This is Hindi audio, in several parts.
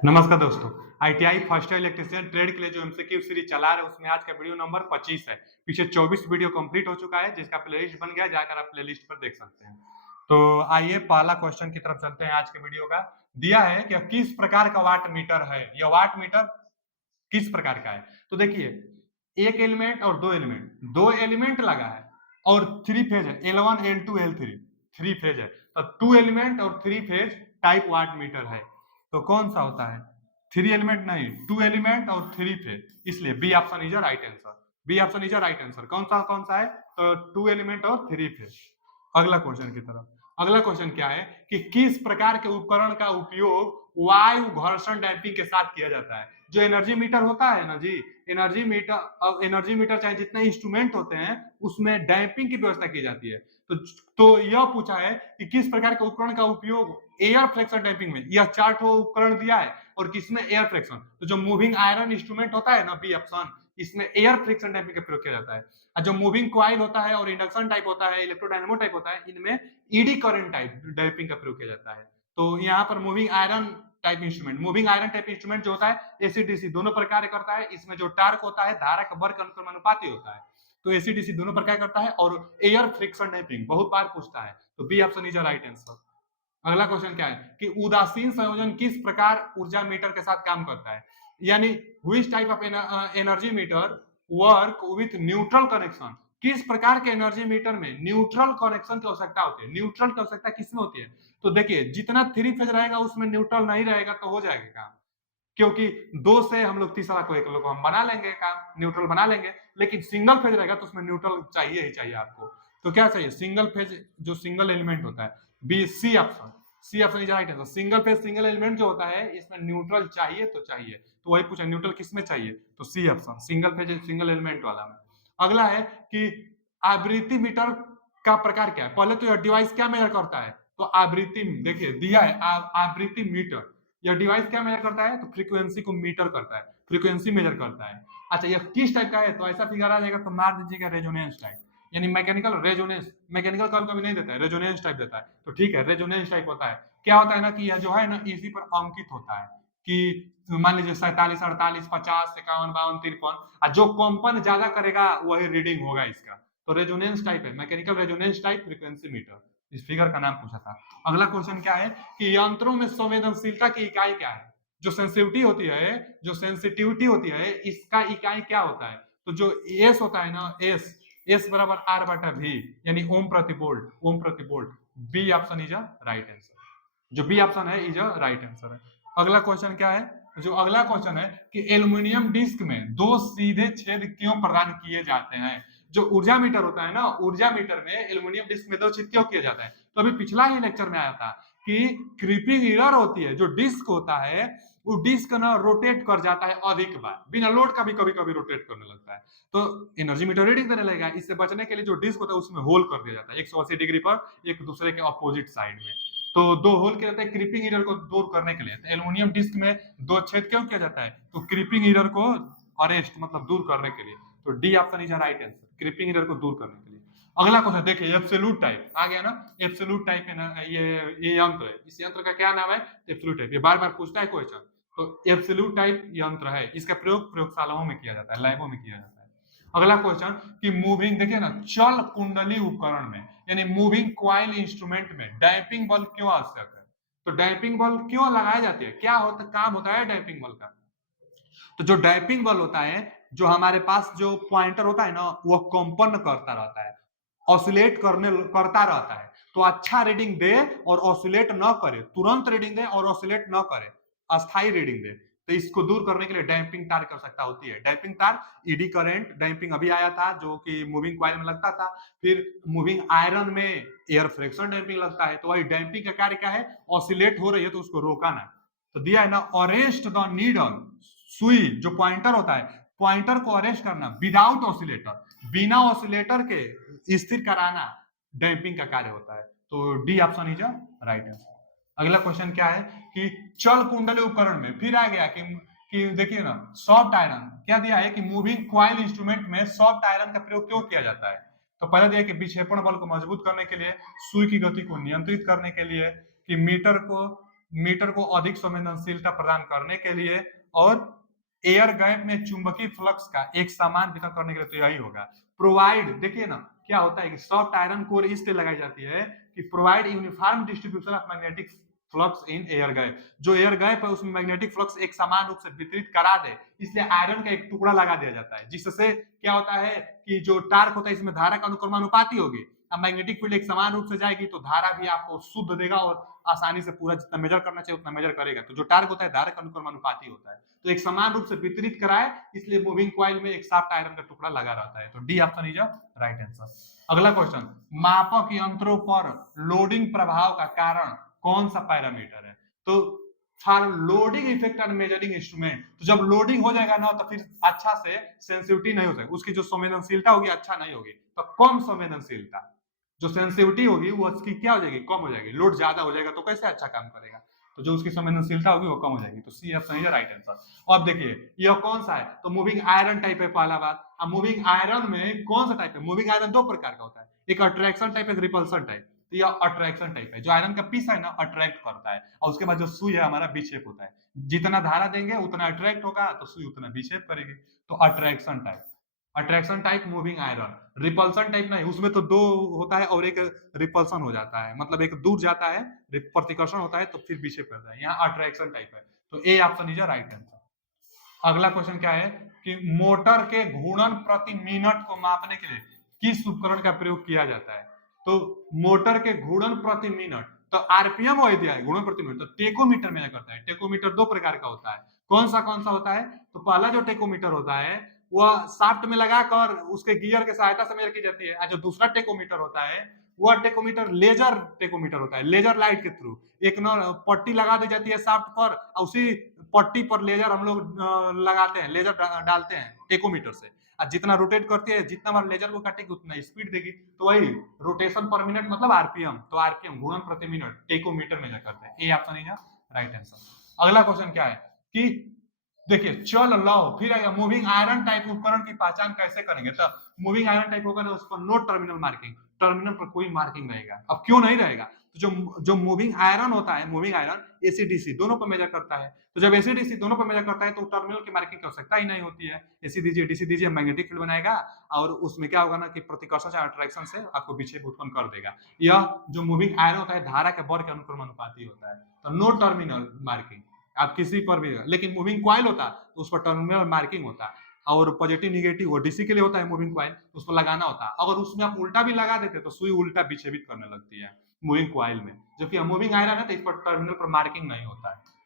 नमस्कार दोस्तों। ITI first year electrician trade के लिए जो एमसीक्यू सीरीज चला रहे हैं उसमें आज का वीडियो नंबर 25 है। पीछे 24 वीडियो कंप्लीट हो चुका है जिसका प्लेलिस्ट बन गया, जाकर आप प्लेलिस्ट पर देख सकते हैं। तो आइए पहला क्वेश्चन की तरफ चलते हैं। आज के वीडियो का दिया है कि किस प्रकार का वाट मीटर है, यह वाट मीटर किस प्रकार का है। तो देखिए, एक एलिमेंट और दो एलिमेंट लगा है और थ्री फेज है, L1 L2 L3 three phase है। तो टू एलिमेंट और three phase type wattmeter है। तो कौन सा होता है? थ्री एलिमेंट नहीं, टू एलिमेंट और थ्री फेज, इसलिए B option is right answer. B option is right answer. कौन सा है? तो टू एलिमेंट और थ्री फेज। अगला क्वेश्चन की तरफ। अगला क्वेश्चन क्या है कि किस प्रकार के उपकरण का उपयोग वायु घर्षण डैम्पिंग के साथ किया जाता है। जो एनर्जी मीटर होता है ना जी, एनर्जी मीटर चाहे जितने इंस्ट्रूमेंट होते हैं उसमें डैम्पिंग की व्यवस्था की जाती है। तो यह पूछा है कि किस प्रकार के उपकरण का उपयोग एयर फ्रिक्शन डैम्पिंग में। यह चार उपकरण दिया है और किसमें एयर फ्रिक्शन। तो जो मूविंग आयरन इंस्ट्रूमेंट होता है ना, बी ऑप्शन, इसमें एयर फ्रिक्शन डैम्पिंग का प्रयोग किया जाता है। और जो मूविंग कॉइल होता है और इंडक्शन टाइप होता है, इलेक्ट्रोडायनेमो टाइप होता है, इनमें ईडी करंट टाइप डैम्पिंग का प्रयोग किया जाता है। तो यहाँ पर मूविंग आयरन टाइप इंस्ट्रूमेंट जो होता है एसीडीसी दोनों प्रकार करता है। इसमें जो टार्क होता है धारा का वर्ग अनुपाती होता है। तो एसीडीसी दोनों प्रकार करता है। और एयर फ्रिक्शन डैम्पिंग बहुत बार पूछता है। तो B option is right answer. अगला क्वेश्चन क्या है कि उदासीन संयोजन किस प्रकार ऊर्जा मीटर के साथ काम करता है। यानी which type of energy meter work with neutral connection. किस प्रकार के एनर्जी मीटर में न्यूट्रल कनेक्शन की आवश्यकता होती है। न्यूट्रल की आवश्यकता किसमें होती है? तो देखिए, जितना थ्री फेज रहेगा उसमें न्यूट्रल नहीं रहेगा तो हो जाएगा काम। क्योंकि दो से हम लोग तीसरा को एक लोग हम बना लेंगे, काम न्यूट्रल बना लेंगे। लेकिन सिंगल फेज रहेगा तो उसमें न्यूट्रल चाहिए ही चाहिए आपको। तो क्या चाहिए? सिंगल फेज जो सिंगल एलिमेंट होता है, B C option. C option is right answer. Single phase single element जो होता है इसमें न्यूट्रल चाहिए तो चाहिए। तो वही पूछा न्यूट्रल किसमें चाहिए, तो C option single phase single element वाला में। अगला है कि आवृत्ति मीटर का प्रकार क्या है। पहले तो यह डिवाइस क्या मेजर करता है। तो आवृत्ति देखिए दिया है, आवृत्ति मीटर। यह डिवाइस क्या मेजर करता है? तो फ्रीक्वेंसी को मीटर करता है, फ्रीक्वेंसी मेजर करता है। अच्छा, यह किस टाइप का है? तो ऐसा फिगर आ जाएगा तो मार दीजिएगा रेजोनेंस टाइप, यानी मैकेनिकल रेजोनेंस। मैकेनिकल कभी कभी नहीं देता है, रेजोनेंस टाइप देता है। तो ठीक है, रेजोनेंस टाइप होता है। क्या होता है ना कि यह जो है ना इसी पर अंकित होता है कि मान लीजिए 47 48 50 51 52 53, जो कंपन ज्यादा करेगा वही रीडिंग होगा इसका। तो रेजोनेंस टाइप है, mechanical resonance type frequency meter. इस फिगर का नाम पूछा था। अगला क्वेश्चन क्या है कि यंत्रों में संवेदनशीलता की इकाई क्या है। जो सेंसिटिविटी होती है इसका इकाई क्या होता है? तो जो एस होता है ना, एस बराबर आर बटा भी, यानी ओम प्रति वोल्ट, ओम प्रति volt. B option is a right answer. जो बी ऑप्शन है इज अ राइट आंसर है। अगला क्वेश्चन क्या है? जो अगला क्वेश्चन है कि एल्यूमिनियम डिस्क में दो सीधे छेद क्यों प्रदान किए जाते हैं। जो ऊर्जा मीटर होता है ना, ऊर्जा मीटर में एल्यूमिनियम डिस्क में दो छेद क्यों किया जाता है? तो अभी पिछला ही लेक्चर में आया था कि क्रीपिंग एरर होती है। जो डिस्क होता है वो डिस्क ना रोटेट कर जाता है अधिक बार, बिना लोड का भी कभी कभी रोटेट करने लगता है। तो एनर्जी मीटर रीडिंग देने लगेगा। इससे बचने के लिए जो डिस्क होता है उसमें होल कर दिया जाता है 180 डिग्री पर, एक दूसरे के अपोजिट साइड में। तो दो होल किया जाता है क्रीपिंग एरर को दूर करने के लिए। तो एल्यूमिनियम डिस्क में दो छेद क्यों किया जाता है? तो क्रीपिंग एरर को अरेस्ट मतलब दूर करने के लिए। तो D option is right answer, creeping error को दूर करने के लिए। अगला क्वेश्चन देखिए, एब्सोल्यूट टाइप आ गया ना। एब्सोल्यूट टाइप है ना, ये यंत्र है। इस यंत्र का क्या नाम है? Absolute type. ये बार बार पूछता है क्वेश्चन। तो एब्सोल्यूट टाइप यंत्र है, इसका प्रयोग प्रयोगशालाओं में किया जाता है, लैबों में किया जाता है। अगला क्वेश्चन कि मूविंग, देखिए ना, चल कुंडली उपकरण में यानी मूविंग क्वाइल इंस्ट्रूमेंट में डैम्पिंग बल क्यों आवश्यक है। तो डैम्पिंग बल क्यों लगाई जाती है? क्या होता काम होता है डैम्पिंग बल का? तो जो डैम्पिंग बल होता है, जो हमारे पास जो पॉइंटर होता है ना, वह कंपन करता रहता है, ऑसिलेट करता रहता है। तो अच्छा रीडिंग दे और ऑसिलेट न करे, तुरंत रीडिंग दे और ऑसिलेट न करे, अस्थाई रीडिंग दे। तो इसको दूर करने के लिए डैम्पिंग तार की आवश्यकता होती है। डैम्पिंग तार, ईडी करंट डैम्पिंग अभी आया था जो कि मूविंग क्वाइल में लगता था। फिर मूविंग आयरन में एयर फ्रिक्शन डैम्पिंग लगता है। तो वही डैम्पिंग का कार्य क्या है? ऑसिलेट हो रही है तो उसको रोकाना। तो दिया है ना, अरेस्ट द नीडल, सुई जो पॉइंटर होता है, पॉइंटर को अरेस्ट करना विदाउट ऑसिलेटर, बिना ऑसिलेटर के स्थिर कराना डैम्पिंग का कार्य होता है। तो D option is right answer. अगला क्वेश्चन क्या है कि चल कुंडली उपकरण में फिर आ गया कि देखिए ना, सॉफ्ट आयरन क्या दिया है कि मूविंग क्वाइल इंस्ट्रूमेंट में सॉफ्ट आयरन का प्रयोग क्यों किया जाता है। तो पहले दिया कि विक्षेपण बल को मजबूत करने के लिए, सुई की गति को नियंत्रित करने के लिए, कि मीटर को मीटर को अधिक संवेदनशीलता प्रदान करने के लिए और एयर गैप में चुंबकीय फ्लक्स का एक समान वितरण करने के लिए, तो यही होगा। प्रोवाइड, देखिए ना क्या होता है कि सॉफ्ट आयरन कोर इसलिए लगाई जाती है कि provide uniform distribution of magnetic flux in air gap, जो एयर गैप है उसमें मैग्नेटिक फ्लक्स एक समान रूप से वितरित करा दे, इसलिए आयरन का एक टुकड़ा लगा दिया जाता है, जिससे क्या होता है कि जो टार्क होता है इसमें धारा का अनुक्रमानुपाती होगी। अब मैग्नेटिक फील्ड एक समान रूप से जाएगी तो धारा भी आपको शुद्ध देगा और आसानी से पूरा जितना मेजर करना चाहिए उतना मेजर करेगा। तो जो टार्क होता है धारा का अनुक्रमानुपाती होता है, तो एक समान रूप से वितरित कराए, इसलिए मूविंग कॉइल में एक सॉफ्ट आयरन का टुकड़ा लगा रहता है। तो D option is right answer. अगला क्वेश्चन, मापक यंत्रों पर लोडिंग प्रभाव का कारण कौन सा पैरामीटर है? तो for loading effect on measuring instrument, तो जब लोडिंग हो जाएगा ना तो फिर अच्छा से सेंसिटिविटी नहीं हो जाएगी, उसकी जो संवेदनशीलता होगी अच्छा नहीं होगी, तो कम संवेदनशीलता, जो सेंसिटिविटी होगी वो उसकी क्या हो जाएगी, कम हो जाएगी। लोड ज्यादा हो जाएगा तो कैसे अच्छा काम करेगा, तो जो उसकी संवेदनशीलता होगी वो कम हो जाएगी। तो C option is right answer. अब देखिए यह कौन सा है, तो मूविंग आयरन टाइप है पहला बात। अब मूविंग आयरन में कौन सा टाइप है, मूविंग आयरन दो प्रकार का होता है, एक अट्रैक्शन टाइप, एक रिपल्सन टाइप। तो यह अट्रैक्शन टाइप है, जो आयरन का पीस है ना अट्रैक्ट करता है, और उसके बाद जो सुई है हमारा विक्षेप होता है, जितना धारा देंगे उतना अट्रैक्ट होगा तो सुई उतना विक्षेप करेगी, तो attraction type. Attraction type moving iron. Repulsion type नहीं, उसमें तो दो होता है और एक रिपल्सन हो जाता है, मतलब एक दूर जाता है, प्रतिकर्षण होता है तो फिर विक्षेप करता है। यहाँ अट्रैक्शन टाइप है, तो A option is right answer. अगला क्वेश्चन क्या है कि मोटर के घूर्णन प्रति मिनट को मापने के लिए किस उपकरण का प्रयोग किया जाता है? तो मोटर के घूर्णन प्रति मिनट, तो आरपीएम वही दिया है, घूर्णन प्रति मिनट, तो टेकोमीटर में करता है। टेकोमीटर दो प्रकार का होता है, कौन सा होता है, तो पहला जो टेकोमीटर होता है वह शाफ्ट में लगाकर उसके गियर के सहायता से मेजर की जाती है, और जो दूसरा टेकोमीटर होता है वह टेकोमीटर लेजर टेकोमीटर होता है, लेजर लाइट के थ्रू एक पट्टी लगा दी जाती है शाफ्ट पर, उसी पट्टी पर लेजर हम लोग लगाते हैं, लेजर डालते हैं टेकोमीटर से, और जितना रोटेट करती है जितना बार लेजर को काटेगी उतना स्पीड देगी, तो वही रोटेशन पर मिनट मतलब आरपीएम, तो आरपीएम घूर्णन प्रति मिनट टेकोमीटर मेजर करते हैं। A option is right answer. अगला क्वेश्चन क्या है कि देखिए चल लो, फिर आएगा मूविंग आयरन टाइप उपकरण की पहचान कैसे करेंगे, तो मूविंग आयरन टाइप होगा उस पर नो टर्मिनल मार्किंग, टर्मिनल पर कोई मार्किंग रहेगा। अब क्यों नहीं रहेगा, तो जो मूविंग आयरन होता है, मूविंग आयरन एसीडीसी दोनों पर मेजर करता है, तो जब एसीडीसी दोनों पर मेजर करता है तो टर्मिनल की मार्किंग की आवश्यकता ही नहीं होती है। एसीडीसी डीसी दीजिए मैग्नेटिक फील्ड बनाएगा, और उसमें क्या होगा ना कि प्रतिकर्षण से अट्रैक्शन से आपको विक्षेप उत्पन्न कर देगा। यह जो मूविंग आयरन होता है धारा के बल के अनुक्रमानुपाती होता है, तो नो टर्मिनल मार्किंग आप किसी पर भी, लेकिन मूविंग कॉइल होता तो उस पर टर्मिनल मार्किंग होता, और पॉजिटिव निगेटिव वो डीसी के लिए होता है मूविंग कॉइल, उस पर लगाना होता। अगर उसमें आप उल्टा भी लगा देते तो सुई उल्टा विक्षेपित करने लगती है मूविंग कॉइल में, जबकि मूविंग आयरन है तो इस पर टर्मिनल पर मार्किंग नहीं होता है।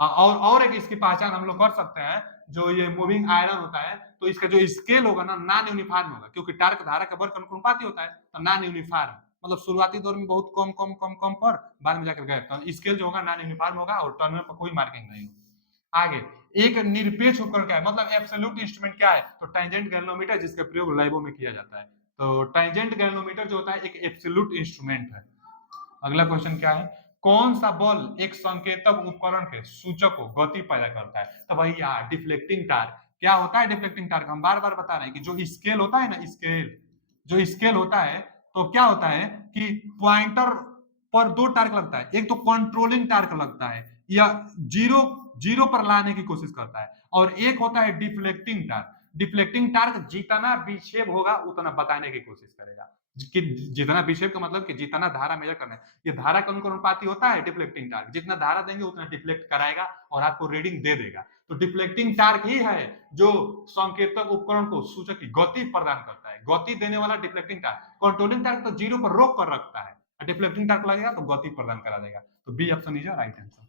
और एक इसकी पहचान हम लोग कर सकते हैं, जो ये मूविंग आयरन होता है तो इसका जो स्केल होगा ना नॉन यूनिफॉर्म होगा, क्योंकि टार्क धारा का वर्ग अनुपाती होता है, तो नॉन यूनिफॉर्म मतलब शुरुआती दौर में बहुत कम कम कम कम पर बाद में जाकर गए, तो स्केल जो होगा नॉन यूनिफॉर्म होगा और टर्मिनल पर कोई मार्किंग नहीं होगी। आगे एक निरपेक्ष उपकरण क्या है, मतलब एब्सोल्यूट इंस्ट्रूमेंट क्या है, तो टेंजेंट गैल्वेनोमीटर, जिसका प्रयोग लैबों में किया जाता है। तो टेंजेंट गैल्वेनोमीटर जो होता है एक एब्सोल्यूट इंस्ट्रूमेंट है। अगला क्वेश्चन क्या है, कौन सा बल एक संकेतक उपकरण के सूचक को गति पैदा करता है, तो भैया डिफ्लेक्टिंग टार्क। क्या होता है डिफ्लेक्टिंग टार्क, हम बार बार बता रहे हैं कि जो स्केल होता है ना, स्केल जो स्केल होता है तो क्या होता है कि पॉइंटर पर दो टार्क लगता है, एक तो कंट्रोलिंग टार्क लगता है या जीरो जीरो पर लाने की कोशिश करता है, और एक होता है डिफ्लेक्टिंग टार्क। डिफ्लेक्टिंग टार्क जितना विक्षेप होगा उतना बताने की कोशिश करेगा, कि जितना विक्षेप का मतलब कि जितना धारा मेजर करना है, ये धारा का अनुपाती होता है डिफ्लेक्टिंग टार्क, जितना धारा देंगे उतना डिफ्लेक्ट कराएगा और आपको रीडिंग दे देगा। तो डिफ्लेक्टिंग टार्क ही है जो संकेतक उपकरण को सूचक की गति प्रदान करता है, गति देने वाला डिफ्लेक्टिंग टार्क। कंट्रोलिंग टार्क तो जीरो पर रोक कर रखता है, डिफ्लेक्टिंग टार्क लगेगा तो गति प्रदान करा देगा। तो B option is right answer.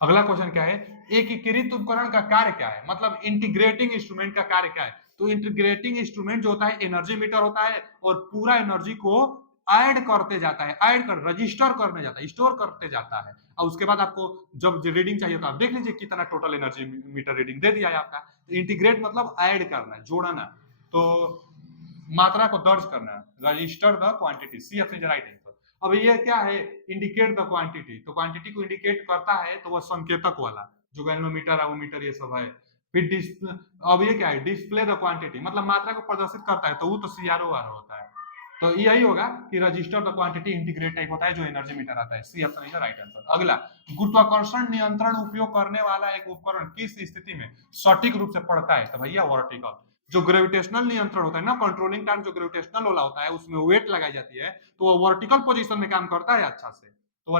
अगला क्वेश्चन क्या है, एकीकृत उपकरण का कार्य क्या है, मतलब इंटीग्रेटिंग इंस्ट्रूमेंट का कार्य क्या है, तो इंटीग्रेटिंग इंस्ट्रूमेंट जो होता है एनर्जी मीटर होता है और पूरा एनर्जी को ऐड करते जाता है, ऐड कर रजिस्टर करने जाता है, स्टोर करते जाता है, और उसके बाद आपको जब रीडिंग चाहिए तो आप देख लीजिए कितना टोटल एनर्जी मीटर रीडिंग दे दिया है आपका। तो इंटीग्रेट मतलब ऐड करना, जोड़ना, तो मात्रा को दर्ज करना, register the quantity, C option is right answer. अब ये क्या है, इंडिकेट द क्वांटिटी, तो क्वांटिटी को इंडिकेट करता है तो वह संकेतक वाला जो गैल्वेनोमीटर एवोमीटर ये सब है। फिर डिस्प्ले, अब ये क्या है, डिस्प्ले द क्वांटिटी मतलब मात्रा को प्रदर्शित करता है, तो वो तो सीआरओ होता है। तो यही होगा कि register the quantity integrate type होता है जो एनर्जी मीटर आता है। C option is the right answer. अगला, गुरुत्वाकर्षण नियंत्रण उपयोग करने वाला एक उपकरण किस स्थिति में सटीक रूप से पड़ता है? तो भैया वर्टिकल। जो ग्रेविटेशनल नियंत्रण होता है ना, कंट्रोलिंग टावर जो ग्रेविटेशनल वाला होता है, उसमें वेट लगाई जाती है तो वो वर्टिकल पोजीशन में काम करता है अच्छा से। तो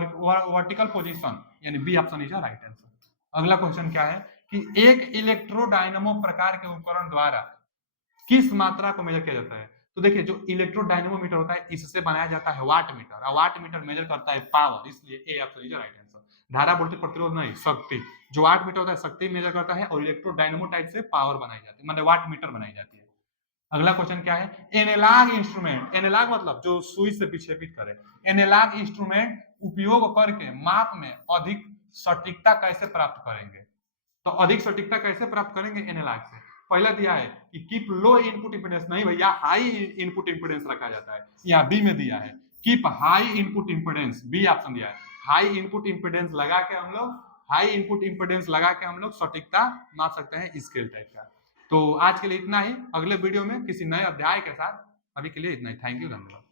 वर्टिकल पोजीशन यानी B option is the right answer. अगला क्वेश्चन क्या है कि एक इलेक्ट्रोडायनेमो प्रकार के उपकरण द्वारा किस मात्रा को मेजर किया जाता है? तो देखिए, जो इलेक्ट्रोडायनेमोमीटर होता है इससे बनाया जाता है वाट मीटर, और वाट मीटर मेजर करता है पावर, इसलिए A option is right answer. धारा, वोल्टेज, प्रतिरोध नहीं, शक्ति। जो वाट मीटर होता है शक्ति मेजर करता है, और इलेक्ट्रोडायनेमो टाइप से पावर बनाई जाती है, मतलब वाट मीटर बनाई जाती है। अगला क्वेश्चन क्या है, एनालॉग इंस्ट्रूमेंट, एनालॉग मतलब जो सुई से विक्षेपित करे, एनालॉग इंस्ट्रूमेंट उपयोग करके माप में अधिक सटीकता कैसे प्राप्त करेंगे? तो अधिक सटीकता कैसे प्राप्त करेंगे एनालॉग से? पहला दिया है कि कीप लो इनपुट इंपीडेंस, नहीं भैया हाई इनपुट इंपीडेंस रखा जाता है। या बी में दिया है keep high input impedance, B option दिया है। हाई इनपुट इंपीडेंस लगा के हम लोग सटीकता माप सकते हैं स्केल टाइप का। तो आज के लिए इतना ही, अगले वीडियो में किसी नए अध्याय के साथ, अभी के लिए इतना ही। थैंक यू, धन्यवाद।